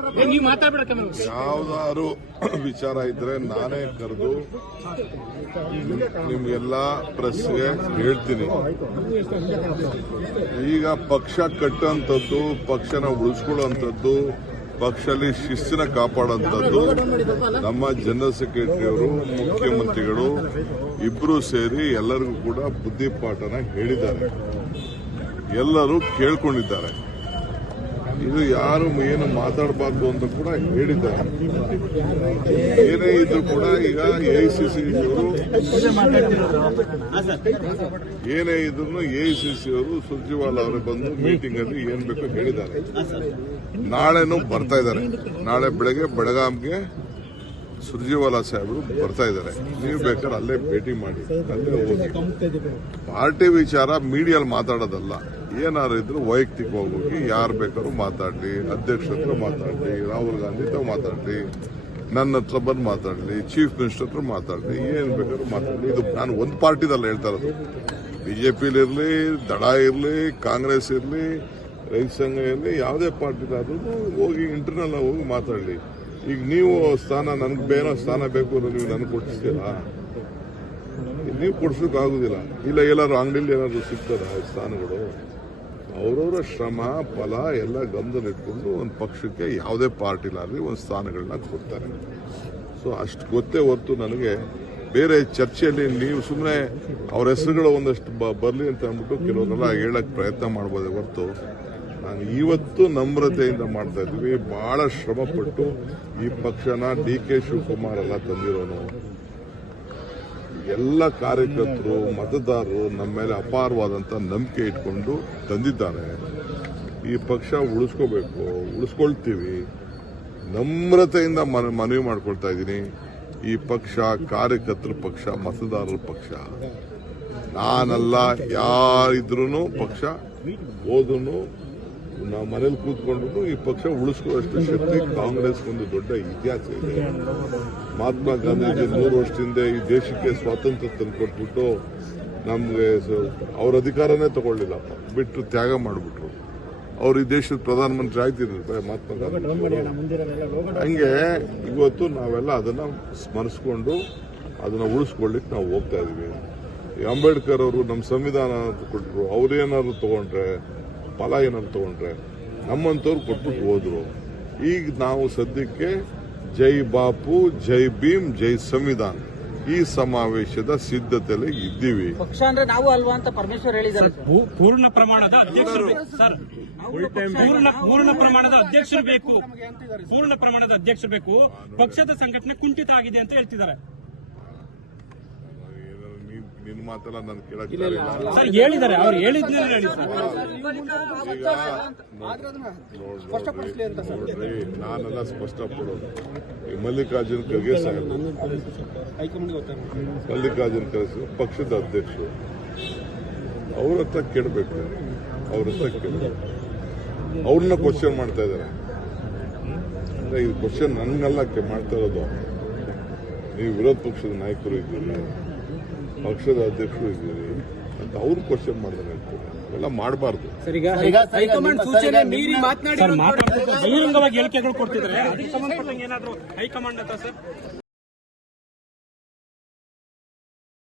ಯಾವ್ದಾದ್ರು ವಿಚಾರ ಇದ್ರೆ ನಾನೇ ಕರೆದು ನಿಮ್ಗೆಲ್ಲ ಪ್ರೆಸ್ಗೆ ಹೇಳ್ತೀನಿ ಈಗ ಪಕ್ಷ ಕಟ್ಟಂಥದ್ದು ಪಕ್ಷನ ಉಳಿಸ್ಕೊಳ್ಳೋಂಥದ್ದು ಪಕ್ಷದಲ್ಲಿ ಶಿಸ್ತಿನ ಕಾಪಾಡುವಂಥದ್ದು ನಮ್ಮ ಜನರಲ್ ಅವರು ಮುಖ್ಯಮಂತ್ರಿಗಳು ಇಬ್ರು ಸೇರಿ ಎಲ್ಲರಿಗೂ ಕೂಡ ಬುದ್ಧಿಪಾಠನ ಹೇಳಿದ್ದಾರೆ ಎಲ್ಲರೂ ಕೇಳ್ಕೊಂಡಿದ್ದಾರೆ ಇದು ಯಾರು ಏನು ಮಾತಾಡಬಾರ್ದು ಅಂತ ಕೂಡ ಹೇಳಿದ್ದಾರೆ ಏನೇ ಇದ್ರು ಕೂಡ ಈಗ ಎ ಅವರು ಏನೇ ಇದ್ರು ಎ ಅವರು ಸುರ್ಜಿವಾಲ ಅವರು ಬಂದು ಮೀಟಿಂಗ್ ಅಲ್ಲಿ ಏನ್ ಬೇಕು ಹೇಳಿದ್ದಾರೆ ನಾಳೆನೂ ಬರ್ತಾ ಇದ್ದಾರೆ ನಾಳೆ ಬೆಳಗ್ಗೆ ಬೆಳಗಾಂಗೆ ಸುರ್ಜಿವಾಲಾ ಸಾಹೇಬರು ಬರ್ತಾ ಇದ್ದಾರೆ ನೀವು ಬೇಕಾದ್ರೆ ಅಲ್ಲೇ ಭೇಟಿ ಮಾಡಿ ಅಲ್ಲೇ ಹೋಗಿ ಪಾರ್ಟಿ ವಿಚಾರ ಮೀಡಿಯಲ್ಲಿ ಮಾತಾಡೋದಲ್ಲ ಏನಾರು ಇದ್ರು ವೈಯಕ್ತಿಕವಾಗಿ ಹೋಗಿ ಯಾರು ಬೇಕಾದ್ರೂ ಮಾತಾಡಲಿ ಅಧ್ಯಕ್ಷ ಹತ್ರ ಮಾತಾಡಲಿ ರಾಹುಲ್ ಗಾಂಧಿ ಹತ್ರ ಮಾತಾಡಲಿ ನನ್ನ ಹತ್ರ ಬಂದು ಮಾತಾಡಲಿ ಚೀಫ್ ಮಿನಿಸ್ಟರ್ ಹತ್ರ ಮಾತಾಡಲಿ ಏನು ಬೇಕಾದ್ರೂ ಮಾತಾಡಲಿ ಇದು ನಾನು ಒಂದು ಪಾರ್ಟಿದಲ್ಲ ಹೇಳ್ತಾ ಇರೋದು ಇರಲಿ ದಡ ಇರಲಿ ಕಾಂಗ್ರೆಸ್ ಇರಲಿ ರೈತ ಸಂಘ ಇರಲಿ ಯಾವುದೇ ಪಾರ್ಟಿದಾದ್ರೂ ಹೋಗಿ ಇಂಟರ್ನಲ್ ಹೋಗಿ ಮಾತಾಡಲಿ ಈಗ ನೀವು ಸ್ಥಾನ ನನಗೆ ಬೇರೆ ಸ್ಥಾನ ಬೇಕು ಅಂದ್ರೆ ನೀವು ನನಗೆ ಕೊಡಿಸ್ತೀರಾ ನೀವು ಕೊಡ್ಸೋಕ್ಕಾಗೋದಿಲ್ಲ ಇಲ್ಲ ಎಲ್ಲರೂ ಅಂಗಡಿಲಿ ಏನಾದರೂ ಆ ಸ್ಥಾನಗಳು ಅವರವರ ಶ್ರಮ ಫಲ ಎಲ್ಲ ಗಮನದಲ್ಲಿಟ್ಕೊಂಡು ಒಂದು ಪಕ್ಷಕ್ಕೆ ಯಾವುದೇ ಪಾರ್ಟಿಲಾಗಲಿ ಒಂದು ಸ್ಥಾನಗಳನ್ನ ಕೊಡ್ತಾರೆ ಸೊ ಅಷ್ಟು ಗೊತ್ತೇ ಹೊತ್ತು ನನಗೆ ಬೇರೆ ಚರ್ಚೆಯಲ್ಲಿ ನೀವು ಸುಮ್ಮನೆ ಅವ್ರ ಹೆಸರುಗಳು ಒಂದಷ್ಟು ಬರಲಿ ಅಂತ ಅಂದ್ಬಿಟ್ಟು ಕೆಲವರೆಲ್ಲ ಹೇಳಕ್ಕೆ ಪ್ರಯತ್ನ ಮಾಡ್ಬೋದೇ ಹೊರತು ನಾನು ಇವತ್ತು ನಮ್ರತೆಯಿಂದ ಮಾಡ್ತಾ ಇದ್ವಿ ಬಹಳ ಶ್ರಮಪಟ್ಟು ಈ ಪಕ್ಷನ ಡಿ ಕೆ ಶಿವಕುಮಾರ್ ಎಲ್ಲ ತಂದಿರೋನು ಎಲ್ಲ ಕಾರ್ಯಕರ್ತರು ಮತದಾರರು ನಮ್ಮ ಮೇಲೆ ಅಪಾರವಾದಂಥ ನಂಬಿಕೆ ಇಟ್ಕೊಂಡು ತಂದಿದ್ದಾರೆ ಈ ಪಕ್ಷ ಉಳಿಸ್ಕೋಬೇಕು ಉಳಿಸ್ಕೊಳ್ತೀವಿ ನಮ್ರತೆಯಿಂದ ಮನವಿ ಮಾಡ್ಕೊಳ್ತಾ ಇದ್ದೀನಿ ಈ ಪಕ್ಷ ಕಾರ್ಯಕರ್ತರ ಪಕ್ಷ ಮತದಾರರ ಪಕ್ಷ ನಾನಲ್ಲ ಯಾರಿದ್ರು ಪಕ್ಷ ಹೋದ್ರು ನಾವು ಮನೇಲಿ ಕೂತ್ಕೊಂಡು ಈ ಪಕ್ಷ ಉಳಿಸ್ಕೊಳ್ಳೋಷ್ಟು ಶಕ್ತಿ ಕಾಂಗ್ರೆಸ್ ಒಂದು ದೊಡ್ಡ ಇತಿಹಾಸ ಇದೆ ಮಹಾತ್ಮ ಗಾಂಧೀಜಿ ನೂರು ವರ್ಷದಿಂದ ಈ ದೇಶಕ್ಕೆ ಸ್ವಾತಂತ್ರ್ಯ ತಂದುಕೊಟ್ಬಿಟ್ಟು ನಮಗೆ ಅವ್ರ ಅಧಿಕಾರನೇ ತಗೊಳ್ಳಿಲ್ಲ ಬಿಟ್ಟು ತ್ಯಾಗ ಮಾಡಿಬಿಟ್ರು ಅವ್ರು ಈ ದೇಶದ ಪ್ರಧಾನಮಂತ್ರಿ ಆಯ್ತಿದ್ರು ಮಹಾತ್ಮ ಗಾಂಧಿ ಹಂಗೆ ಇವತ್ತು ನಾವೆಲ್ಲ ಅದನ್ನ ಸ್ಮರಿಸ್ಕೊಂಡು ಅದನ್ನ ಉಳಿಸ್ಕೊಳ್ಳಿಕ್ಕೆ ನಾವು ಹೋಗ್ತಾ ಇದ್ದೀವಿ ಅಂಬೇಡ್ಕರ್ ಅವರು ನಮ್ಮ ಸಂವಿಧಾನ ಕೊಟ್ಟರು ಅವ್ರೇನಾದ್ರು ತಗೊಂಡ್ರೆ ಫಲ ಏನಂತ ತೊಗೊಂಡ್ರೆ ನಮ್ಮಂಥವ್ರು ಕೊಟ್ಬಿಟ್ಟು ಹೋದ್ರು ಈಗ ನಾವು ಸದ್ಯಕ್ಕೆ ಜೈ ಬಾಪು ಜೈ ಭೀಮ್ ಜೈ ಸಂವಿಧಾನ ಈ ಸಮಾವೇಶದ ಸಿದ್ಧತೆಯಲ್ಲಿ ಇದ್ದೀವಿ ಪಕ್ಷ ಅಂದ್ರೆ ನಾವು ಅಲ್ವಾ ಅಂತ ಪರಮೇಶ್ವರ್ ಹೇಳಿದ್ದಾರೆ ಪೂರ್ಣ ಪ್ರಮಾಣದ ಅಧ್ಯಕ್ಷರು ಪೂರ್ಣ ಪ್ರಮಾಣದ ಅಧ್ಯಕ್ಷರು ಬೇಕು ಪೂರ್ಣ ಪ್ರಮಾಣದ ಅಧ್ಯಕ್ಷರು ಬೇಕು ಪಕ್ಷದ ಸಂಘಟನೆ ಕುಂಠಿತ ಆಗಿದೆ ಅಂತ ಹೇಳ್ತಿದ್ದಾರೆ ನಿಮ್ಮ ಮಾತೆಲ್ಲ ನಾನು ಕೇಳಕ್ಕೆ ಸರ್ ಹೇಳಿದ್ದಾರೆ ಅವ್ರು ನಾನೆಲ್ಲ ಸ್ಪಷ್ಟಪಡೋದು ಈ ಮಲ್ಲಿಕಾರ್ಜುನ್ ಖರ್ಗೆ ಸಾಹೇಬ್ ಮಲ್ಲಿಕಾರ್ಜುನ್ ಖರ್ಗೆ ಪಕ್ಷದ ಅಧ್ಯಕ್ಷರು ಅವ್ರ ಹತ್ರ ಕೇಳಬೇಕು ಅವ್ರ ಹತ್ರ ಕೇಳಬೇಕು ಅವ್ರನ್ನ ಕ್ವಶನ್ ಮಾಡ್ತಾ ಇದ್ದಾರೆ ಅಂದ್ರೆ ಇದು ಕ್ವಶನ್ ನನ್ಗೆಲ್ಲ ಮಾಡ್ತಾ ಇರೋದು ನೀವು ವಿರೋಧ ಪಕ್ಷದ ನಾಯಕರು ಇದ್ದೀರಿ ಪಕ್ಷದ ಅಧ್ಯಕ್ಷರು ಇದ್ದೀರಿ ಅಂತ ಅವ್ರು ಕ್ವಶನ್ ಮಾಡಿದ್ರೆ ಅವೆಲ್ಲ ಮಾಡಬಾರ್ದು ಹೈಕಮಾಂಡ್ ಸೂಚನೆ ಮೀರಿ ಮಾತನಾಡಿ ಬಹಿರಂಗವಾಗಿ ಹೇಳಿಕೆಗಳು ಕೊಡ್ತಿದ್ರೆ ಅದಕ್ಕೆ ಸಂಬಂಧಪಟ್ಟಂಗೆ ಏನಾದರೂ ಹೈಕಮಾಂಡ್ ಅಂತ ಸರ್